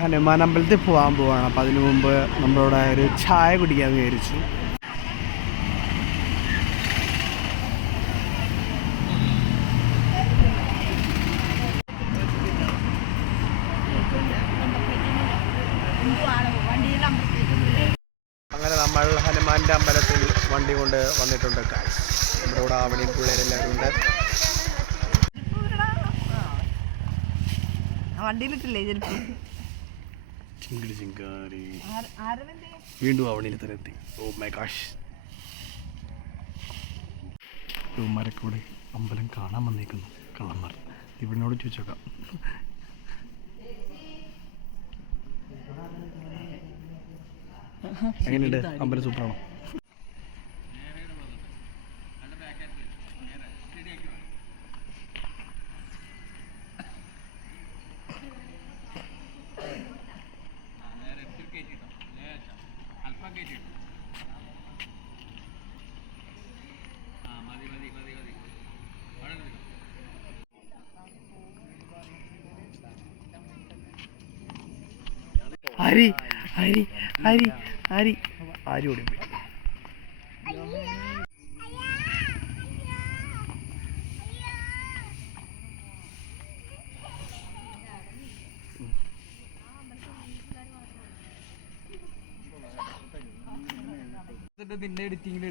ഹനുമാൻ അമ്പലത്തിൽ പോകാൻ പോവാണ്. അപ്പം അതിനു മുമ്പ് നമ്മളോട് ഒരു ചായ കുടിക്കാൻ വിചാരിച്ചു. അങ്ങനെ നമ്മൾ ഹനുമാന്റെ അമ്പലത്തിൽ വണ്ടി കൊണ്ട് വന്നിട്ടുണ്ട്. നമ്മുടെ കൂടെ ആവണിയും പിള്ളേരെല്ലാവരും ഉണ്ട്. വണ്ടിയിലിട്ടില്ലേ ചെരുപ്പ് ചിങ്കിടി ചിങ്കാരി വീണ്ടും അവണിയിൽ തന്നെ എത്തി ഓ മൈ കാഷ് ഇവന്മാരൊക്കെ ഇവിടെ അമ്പലം കാണാൻ വന്നേക്കുന്നു. കള്ളന്മാർ. ഇവനോട് ചോദിച്ചോക്കാം. എങ്ങനെയുണ്ട്? അമ്പലം സൂപ്പറാണോ? ഹരി ഹരി ഹരി ഹരി. ആരും ഓടി പോയി നിന്റെ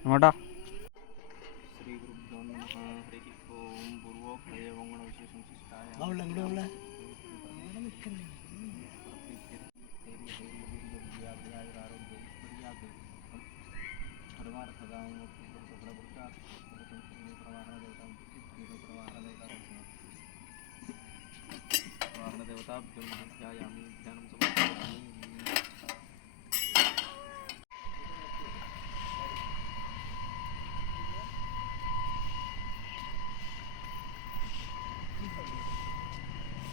അങ്ങോട്ടാ ശ്രീ ഗുരുഭ്യോ നമഃ ഹരി ഓം പൂർവോക്തയേവം ഗുണവിശേഷം അവിടെ ഇവിടെ ഉള്ള ദേവതാഭ്യോ ധ്യായാമി ധ്യാനം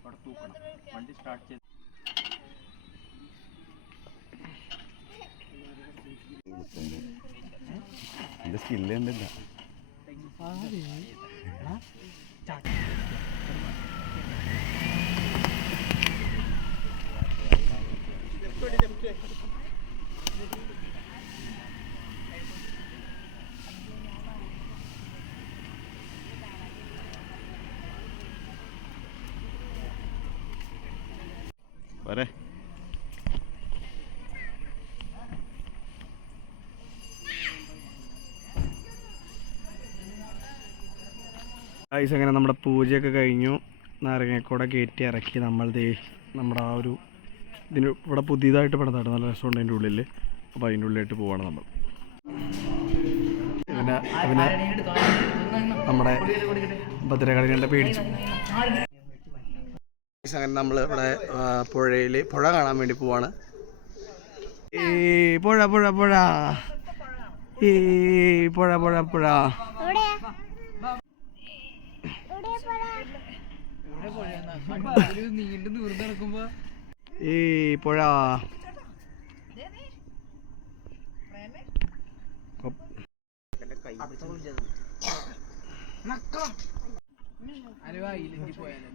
അവിടെ തൂക്കണം വണ്ടി സ്റ്റാർട്ട് ചെയ്ത് എന്റെ പോരെ ഐസ് അങ്ങനെ നമ്മുടെ പൂജയൊക്കെ കഴിഞ്ഞു. നാരങ്ങക്കൂടെ കയറ്റി ഇറക്കി നമ്മൾ നമ്മുടെ ആ ഒരു ഇതിന് ഇവിടെ പുതിയതായിട്ട് പണിതായിട്ട് നല്ല രസമുണ്ട് അതിന്റെ ഉള്ളിൽ അപ്പോൾ അതിന്റെ ഉള്ളിലായിട്ട് പോവാണ് നമ്മൾ. പിന്നെ പിന്നെ നമ്മുടെ ഭദ്രകാളി കണ്ട പേടിച്ചു. അങ്ങനെ നമ്മൾ ഇവിടെ പുഴയിൽ പുഴ കാണാൻ വേണ്ടി പോവാണ്. ഈ പുഴ പുഴ പുഴ. ഏ പുഴ പുഴ പുഴ. ഏ പുഴ. അലുവ ഇതിലേക്ക് പോയാലും